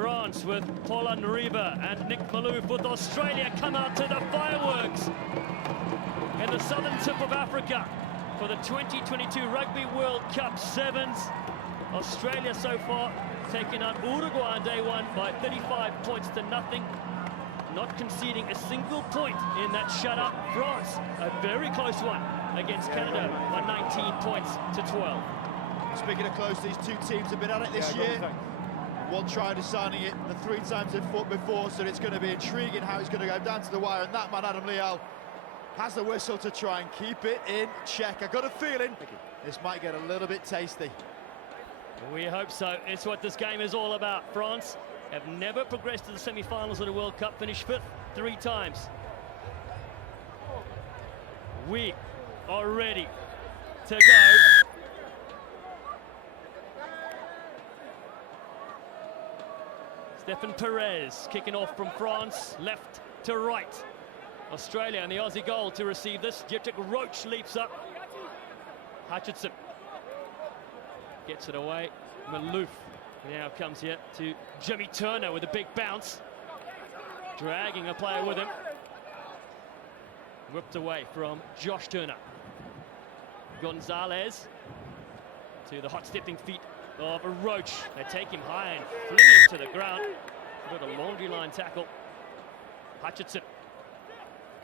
France with Paula Nriba and Nick Malouf, with Australia come out to the fireworks in the southern tip of Africa for the 2022 Rugby World Cup Sevens. Australia so far taking out Uruguay on day one by 35 points to nothing, not conceding a single point in that shutout. France, a very close one against Canada by 19 points to 12. Speaking of close, these two teams have been at it this year. One try deciding it, the 3 times they've fought before, so it's going to be intriguing how it's going to go down to the wire. And that man, Adam Leal, has the whistle to try and keep it in check. I've got a feeling this might get a little bit tasty. We hope so. It's what this game is all about. France have never progressed to the semi-finals of the World Cup, finished 5th 3 times. We are ready to go. Stefan Perez kicking off from France, left to right. Australia and the Aussie goal to receive this. Dietrich Roach leaps up. Hutchinson gets it away. Malouf now comes here to Jimmy Turner with a big bounce, dragging a player with him. Whipped away from Josh Turner. Gonzalez to the hot stepping feet of Roach. They take him high and fling him to the ground. Got a laundry line tackle. Hutchinson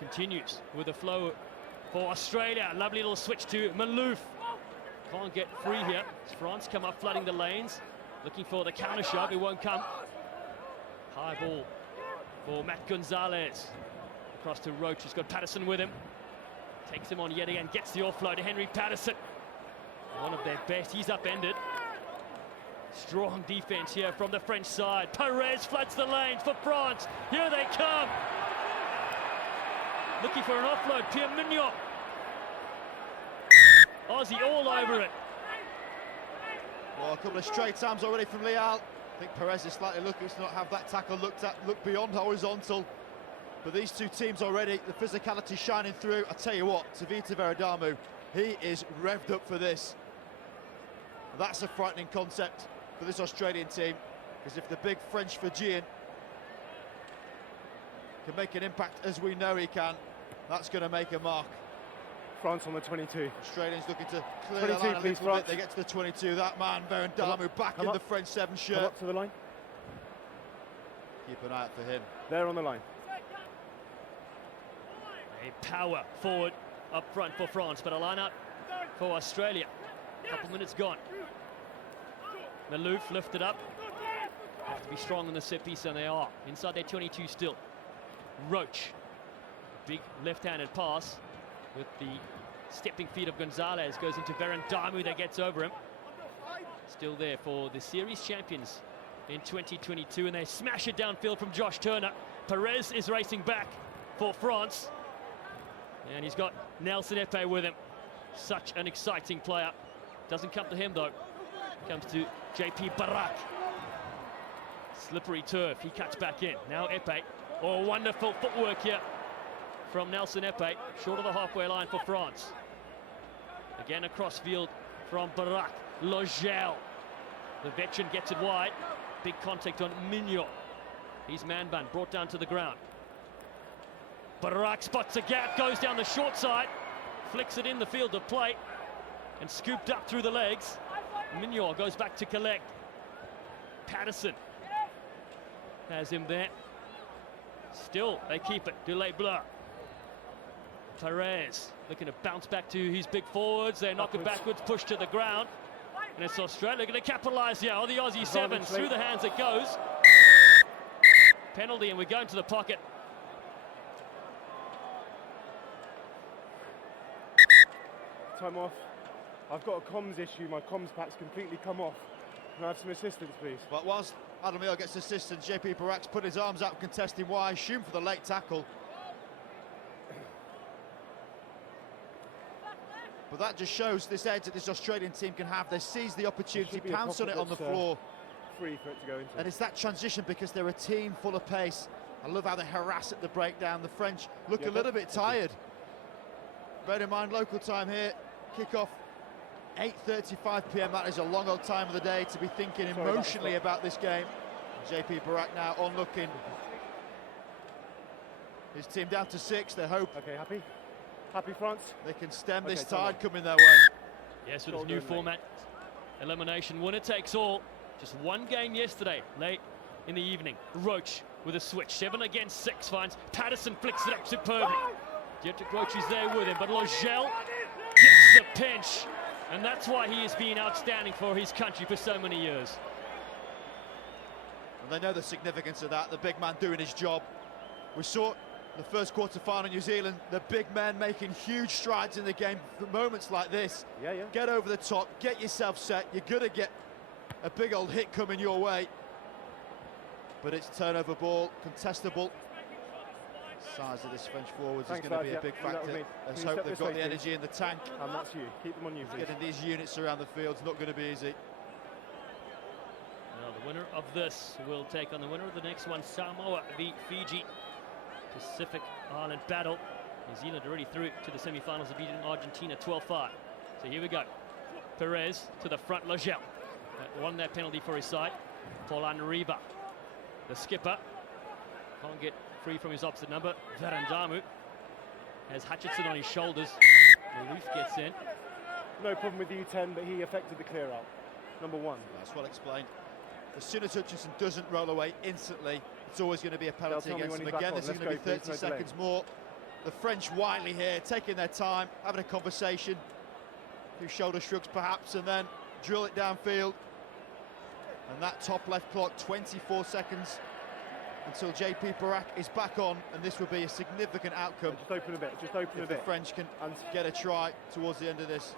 continues with the flow for Australia. Lovely little switch to Malouf. Can't get free here. France come up flooding the lanes, looking for the counter shot. It won't come. High ball for Matt Gonzalez. Across to Roach, who's got Patterson with him. Takes him on yet again, gets the offload to Henry Patterson. One of their best, he's upended. Strong defense here from the French side. Perez floods the lanes for France. Here they come. Looking for an offload, Pierre Mignon. Aussie all over it. Well, a couple of straight times already from Leal. I think Perez is slightly lucky to not have that tackle look beyond horizontal. But these two teams already, the physicality shining through. I tell you what, Tavita Veradamu, he is revved up for this. That's a frightening concept for this Australian team, because if the big French Fijian can make an impact, as we know he can, that's going to make a mark. France on the 22. Australians looking to clear the line a little bit. They get to the 22. That man, Veradamu, back in the French 7 shirt. Come up to the line. Keep an eye out for him. They're on the line. A power forward up front for France, but a line out for Australia. A couple minutes gone. Malouf lifted up. Have to be strong in the set piece, and they are. Inside their 22 still. Roach. Big left-handed pass with the stepping feet of Gonzalez. Goes into Veradamu that gets over him. Still there for the series champions in 2022, and they smash it downfield from Josh Turner. Perez is racing back for France. And he's got Nelson Epe with him. Such an exciting player. Doesn't come to him though. Comes to JP Barak. Slippery turf. He cuts back in. Now Epe. Oh, wonderful footwork here from Nelson Epe. Short of the halfway line for France. Again across field from Barak. Logel. The veteran gets it wide. Big contact on Mignon. He's man-bun, brought down to the ground. Barak spots a gap, goes down the short side, flicks it in the field of play, and scooped up through the legs. Mignon goes back to collect. Patterson has him there. Still, they keep it. Dulé Bleu. Perez looking to bounce back to his big forwards. They knock it backwards, push to the ground. And it's Australia going to capitalise here. Oh, the Aussie Sevens, through the hands it goes. Penalty, and we're going to the pocket. Time off. I've got a comms issue. My comms pack's completely come off. Can I have some assistance, please? But whilst Adam Leal gets assistance, JP Barak's put his arms out contesting wide, assume for the late tackle. But that just shows this edge that this Australian team can have. They seize the opportunity, pounce on it on the floor. Free for it to go into. And it's that transition because they're a team full of pace. I love how they harass at the breakdown. The French look a little bit tired. Bear in mind, local time here, kick-off 8:35 p.m. That is a long old time of the day to be thinking emotionally about this game. JP Barak now on looking. His team down to 6. They hope. Okay, happy? Happy, France? They can stem this time tide on. coming their way. Yes, with this new format, elimination, winner takes all. Just one game yesterday, late in the evening. Roach with a switch, 7 against 6 finds. Patterson flicks it up superbly. Dietrich Roach is there with him, but Logel gets the pinch. And that's why he has been outstanding for his country for so many years. And they know the significance of that, the big man doing his job. We saw the first quarter-final New Zealand, the big men making huge strides in the game. For moments like this, get over the top, get yourself set. You're going to get a big old hit coming your way. But it's turnover ball, contestable. Size of this French forwards is going to be a big factor. Let's hope they've got the energy in the tank. And that's you. Keep them on you, please. Getting these units around the field is not going to be easy. Now the winner of this will take on the winner of the next one, Samoa v Fiji. Pacific Island battle. New Zealand already through to the semi-finals of beating Argentina 12-5. So here we go. Perez to the front, Logel. Won that penalty for his side. Paulan Reba, the skipper, can't get free from his opposite number. Verandamu has Hutchinson on his shoulders. Maloof gets in. No problem with U10, but he affected the clear out. Number 1. That's well explained. As soon as Hutchinson doesn't roll away instantly, it's always going to be a penalty against him. Again, this is going to be 30 seconds more. The French widely here, taking their time, having a conversation. A few shoulder shrugs perhaps, and then drill it downfield. And that top left clock, 24 seconds until JP Barak is back on, and this will be a significant outcome. Just open a bit, just open a bit. The French can get a try towards the end of this.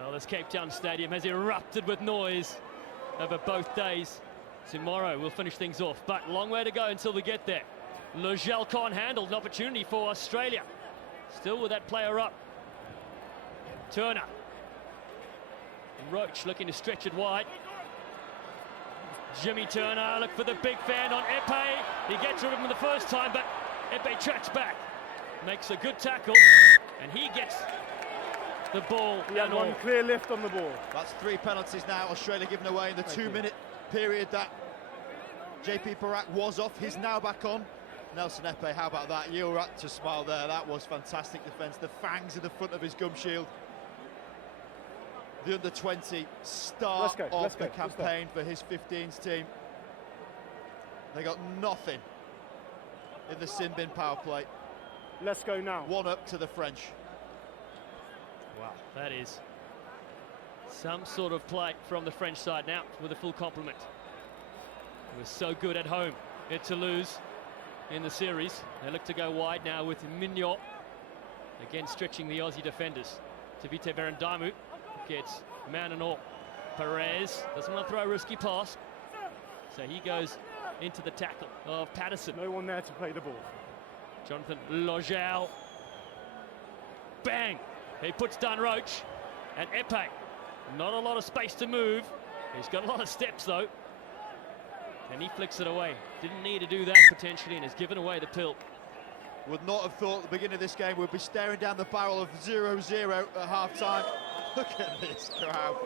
Well, this Cape Town Stadium has erupted with noise over both days. Tomorrow we'll finish things off, but long way to go until we get there. Logel can't handle an opportunity for Australia. Still with that player up. Turner. Roach looking to stretch it wide. Jimmy Turner, look for the big fan on Epe. He gets rid of him the first time, but Epe tracks back. Makes a good tackle, and he gets the ball. He had one clear lift on the ball. That's 3 penalties now, Australia given away in the 2-minute period that JP Barak was off. He's now back on. Nelson Epe, how about that? You were to smile there. That was fantastic defence. The fangs in the front of his gum shield. The under-20 star of the campaign for his 15s team. They got nothing in the sin bin power play. Let's go now. 1-up to the French. Wow, that is some sort of play from the French side now with a full complement. It was so good at home at Toulouse in the series. They look to go wide now with Mignot, again stretching the Aussie defenders. Tavite Verandamu gets man and all. Perez doesn't want to throw a risky pass, so he goes into the tackle of Patterson. No one there to play the ball. Jonathan Logel. Bang! He puts down Roach, and Epe. Not a lot of space to move. He's got a lot of steps though, and he flicks it away. Didn't need to do that potentially, and has given away the pill. Would not have thought at the beginning of this game we'd be staring down the barrel of 0-0 at half-time. Look at this crowd.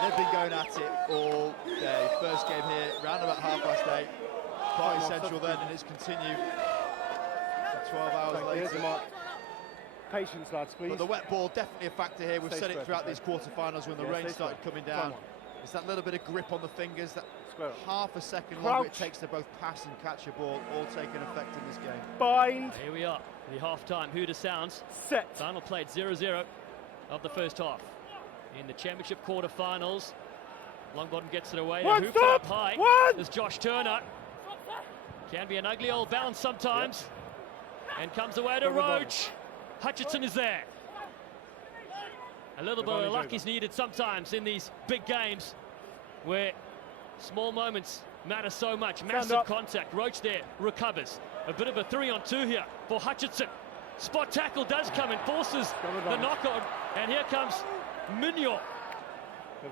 They've been going at it all day. First game here, round about 8:30. Party Central then, and it's continued 12 hours later. Patience, lads, please. But the wet ball, definitely a factor here. We've said it throughout these quarterfinals when the rain started coming down. It's that little bit of grip on the fingers, that half a second longer it takes to both pass and catch a ball, all taking effect in this game. Bind. Here we are, the half-time Hooter sounds. Set. Final played 0-0 of the first half. In the championship quarterfinals, Longbottom gets it away. One, hoops it up high. One. There's Josh Turner. Can be an ugly old bounce sometimes. And comes away to Roach. Hutchinson is there. A little bit of luck is needed sometimes in these big games where small moments matter so much. Massive contact. Roach there recovers. A bit of a 3-on-2 here for Hutchinson. Spot tackle does come and forces the knock-on. And here comes Mignot.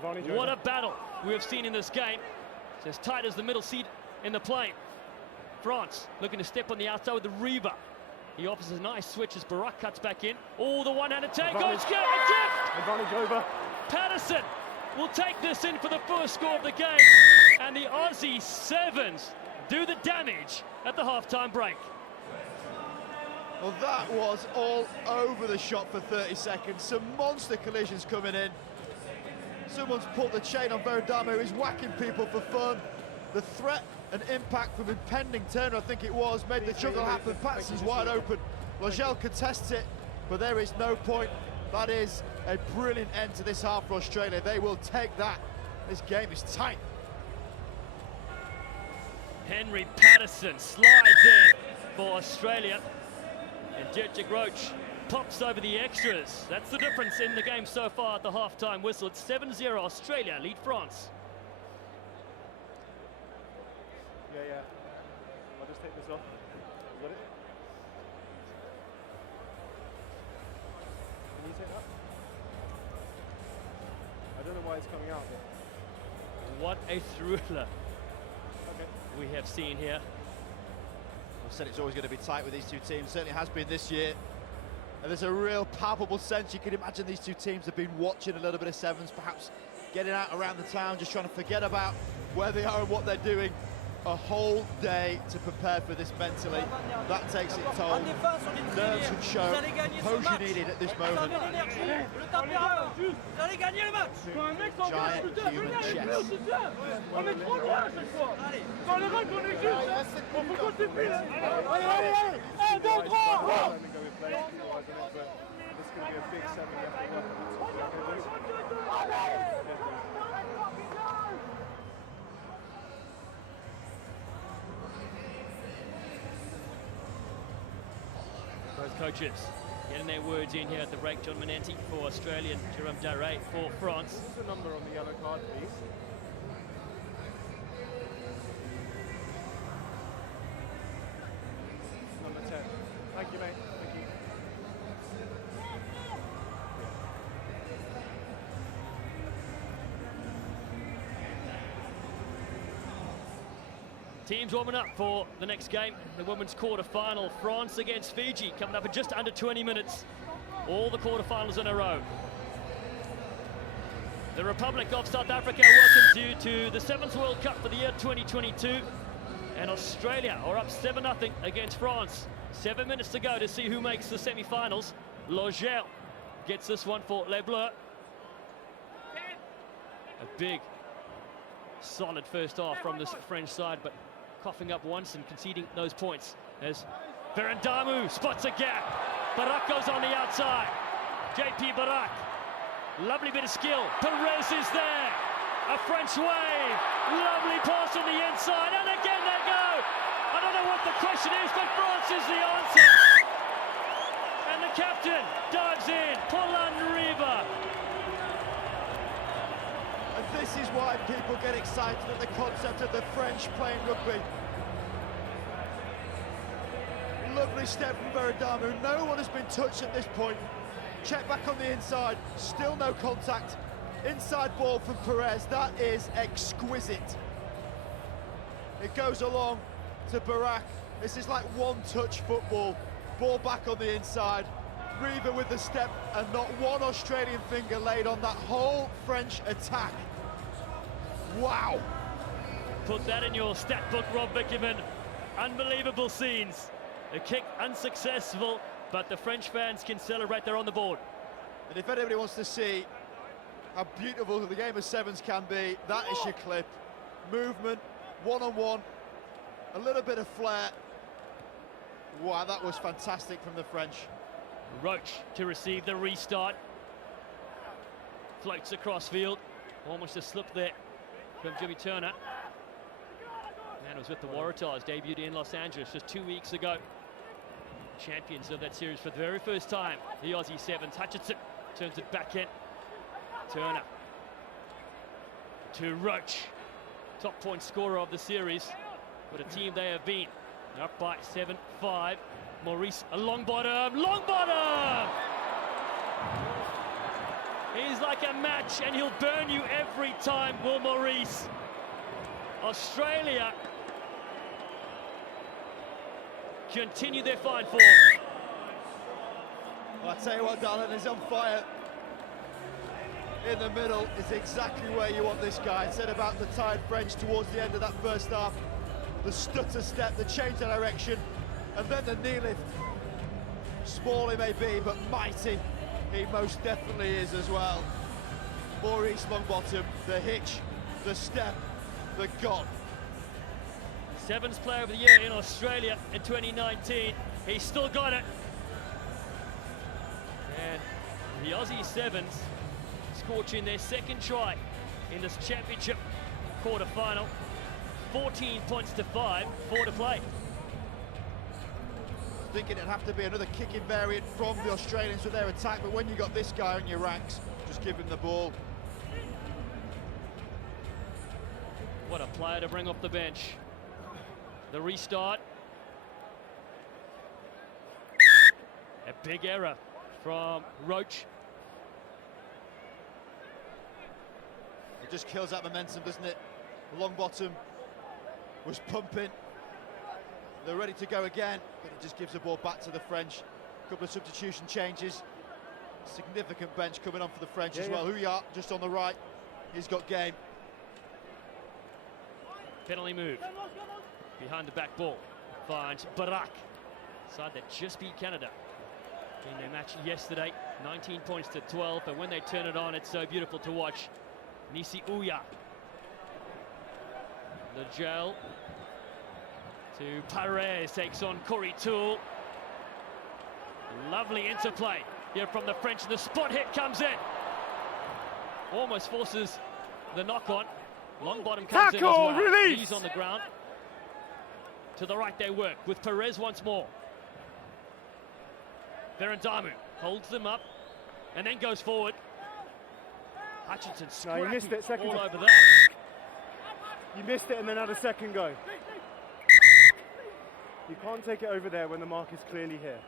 What a battle we have seen in this game. It's as tight as the middle seat in the plane. France looking to step on the outside with the Reba. He offers a nice switch as Barak cuts back in. Oh, the one-handed take. Oh, it's a gift! Advantage over. Patterson will take this in for the first score of the game. And the RWC7s do the damage at the half-time break. Well, that was all over the shot for 30 seconds. Some monster collisions coming in. Someone's pulled the chain on Beradamu, who's whacking people for fun. The threat and impact from impending turn, I think it was, made the juggle happen. Patterson's wide open. Logel contests it, but there is no point. That is a brilliant end to this half for Australia. They will take that. This game is tight. Henry Patterson slides in for Australia. And Jurčić Roach pops over the extras. That's the difference in the game so far at the half-time whistle. It's 7-0 Australia lead France. Yeah. I'll just take this off. Got it? Can you take that? I don't know why it's coming out there. What a thriller Okay. we have seen here. I said it's always going to be tight with these two teams. Certainly has been this year. And there's a real palpable sense. You can imagine these two teams have been watching a little bit of sevens, perhaps getting out around the town, just trying to forget about where they are and what they're doing. A whole day to prepare for this mentally. That takes its toll. Nerves should show. Composure needed at this moment. Giant human chest. Both coaches getting their words in here at the break. John Manenti for Australia, Jerome Daré for France. What's the number on the yellow card, please? Number 10. Thank you, mate. Thank you. Teams warming up for the next game, the women's quarter-final. France against Fiji, coming up in just under 20 minutes. All the quarter-finals in a row. The Republic of South Africa welcomes you to the 7th World Cup for the year 2022. And Australia are up 7-0 against France. 7 minutes to go to see who makes the semi-finals. Logel gets this one for Les Bleus. A big, solid first half from this French side, but coughing up once and conceding those points as Beradamu spots a gap. Barak goes on the outside. JP Barak, lovely bit of skill. Perez is there. A French wave. Lovely pass on the inside, and again they go. I don't know what the question is, but France is the answer. And the captain dives in. Paulan Riva. And this is why people get excited at the concept of the French playing rugby. Lovely step from Beradamu. No one has been touched at this point. Check back on the inside. Still no contact. Inside ball from Perez. That is exquisite. It goes along to Barak. This is like one-touch football. Ball back on the inside. Riva with the step, and not one Australian finger laid on that whole French attack. Wow. Put that in your stat book, Rob Bickerman. Unbelievable scenes. A kick unsuccessful, but the French fans can celebrate. They're on the board. And if anybody wants to see how beautiful the game of sevens can be, that is your clip. Movement, one-on-one, a little bit of flair. Wow, that was fantastic from the French. Roach to receive the restart. Floats across field. Almost a slip there from Jimmy Turner. Man was with the Waratahs, debuted in Los Angeles just 2 weeks ago. Champions of that series for the very first time. The RWC7s. Hutchinson turns it back in. Turner to Roach. Top point scorer of the series. What a team they have been. They're up by 7-5. Maurice, a long bottom. Long bottom! He's like a match and he'll burn you every time, will Maurice. Australia continue their fine form. Well, I tell you what, Darlin is on fire. in the middle is exactly where you want this guy. I said about the tired French towards the end of that first half. The stutter step, the change of direction, and then the knee lift. Small he may be, but mighty he most definitely is as well. Maurice Longbottom, the hitch, the step, the god. Sevens Player of the Year in Australia in 2019. He's still got it. And the Aussie Sevens scorching their second try in this championship quarter-final. 14 points to 5, 4 to play. Thinking it'd have to be another kicking variant from the Australians with their attack, but when you got this guy on your ranks, just give him the ball. What a player to bring off the bench. The restart. A big error from Roach. It just kills that momentum, doesn't it? Longbottom was pumping. They're ready to go again, but it just gives the ball back to the French. A couple of substitution changes. Significant bench coming on for the French as well. Huyart just on the right. He's got game. Penalty move. Behind the back ball. Finds Barak. Side that just beat Canada in their match yesterday. 19 points to 12, but when they turn it on, it's so beautiful to watch. Nisi Ouya. The gel to Perez, takes on Corey Toole. Lovely interplay here from the French. The spot hit comes in. Almost forces the knock on. Longbottom comes in as well. Release. He's on the ground. To the right they work with Perez once more. Verandamu holds them up and then goes forward. Hutchinson scrapping missed it, second all time. over that. You missed it and then had a second go. You can't take it over there when the mark is clearly here.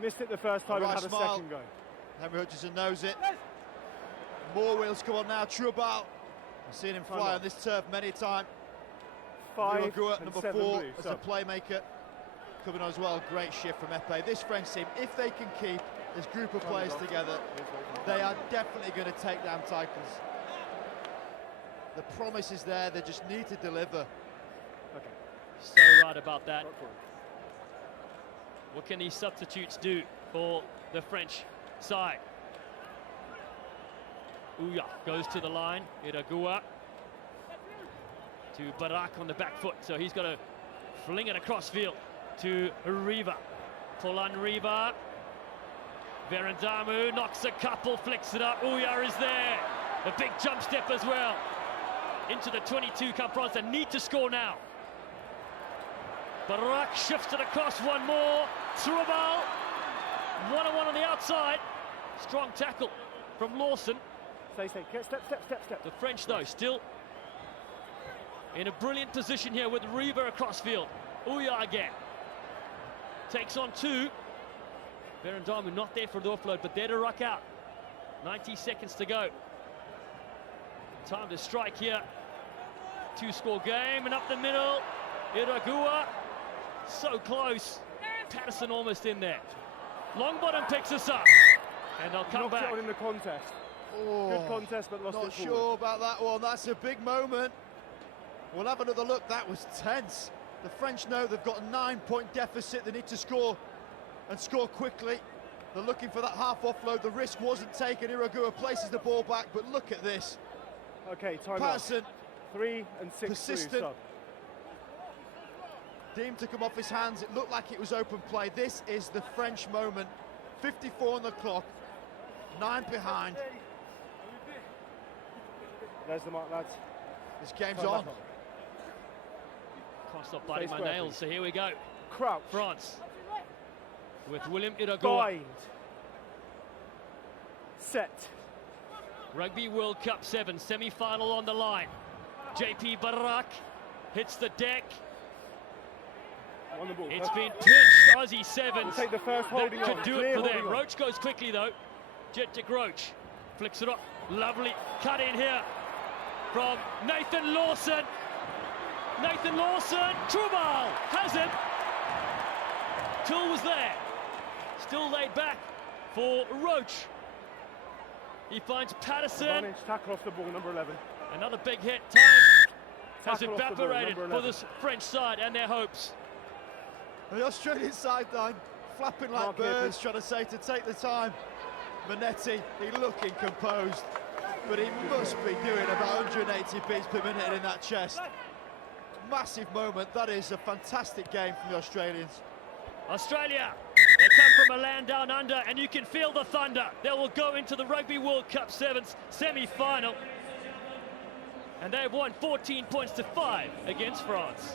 Missed it the first time and had a second go. Henry Hutchinson knows it. More wheels come on now. Trubal. I've seen him fly on this turf many a time. 5 Uruguay, and number 7 4 blue. as a playmaker. Coming on as well. Great shift from Epé. This French team, if they can keep this group of players together, they are definitely going to take down titles. The promise is there. They just need to deliver. Okay. So right about that. What can these substitutes do for the French side? Ouya goes to the line. Iragua to Barak on the back foot. So he's got to fling it across field to Riva. Polan Riva. Verandamu knocks a couple, flicks it up. Ouya is there. A big jump step as well. Into the 22 come France. They need to score now. Barak shifts it across one more. Trubal. 1-on-1 on the outside. Strong tackle from Lawson. Stay. Step. The French, though, still in a brilliant position here with Riva across field. Ouya again. Takes on 2. Verandamu not there for the offload, but there to ruck out. 90 seconds to go. Time to strike here. 2-score game, and up the middle. Iragua. So close. Patterson almost in there. Longbottom picks us up. And they'll come back. Knocked it on in the contest. Oh, Good contest, but lost not it forward. sure about that one. That's a big moment. We'll have another look. That was tense. The French know they've got a 9-point deficit. They need to score and score quickly. They're looking for that half offload. The risk wasn't taken. Iragua places the ball back, but look at this. Okay, time Patterson, out. 3 and 6 persistent. blue, sub. Deemed to come off his hands. It looked like it was open play. This is the French moment. 54 on the clock. 9 behind. There's the mark, lads. This game's Time on. back Can't stop biting my square, nails, please. so here we go. Crouch. France with William Iragua. Bind. Set. Rugby World Cup 7 semi-final on the line. JP Barak hits the deck. On the ball. It's been pinched. Aussie Sevens. We'll take the first That holding could on. do Clear it for them. holding on. Roach goes quickly though. Jetic Roach flicks it up. Lovely cut in here from Nathan Lawson. Nathan Lawson. Trubal has it. Toole was there. Still laid back for Roach. He finds Patterson. Advantage, tackle off the ball, number 11. Another big hit. Time has Tackle off the ball, evaporated number for 11. this French side and their hopes. And the Australian sideline flapping like Mark birds, Hippers. trying to say to take the time. Manetti, he looking composed, but he must be doing about 180 beats per minute in that chest. Massive moment. That is a fantastic game from the Australians. Australia, they come from a land down under, and you can feel the thunder. They will go into the Rugby World Cup Sevens semi-final, and they've won 14 points to 5 against France.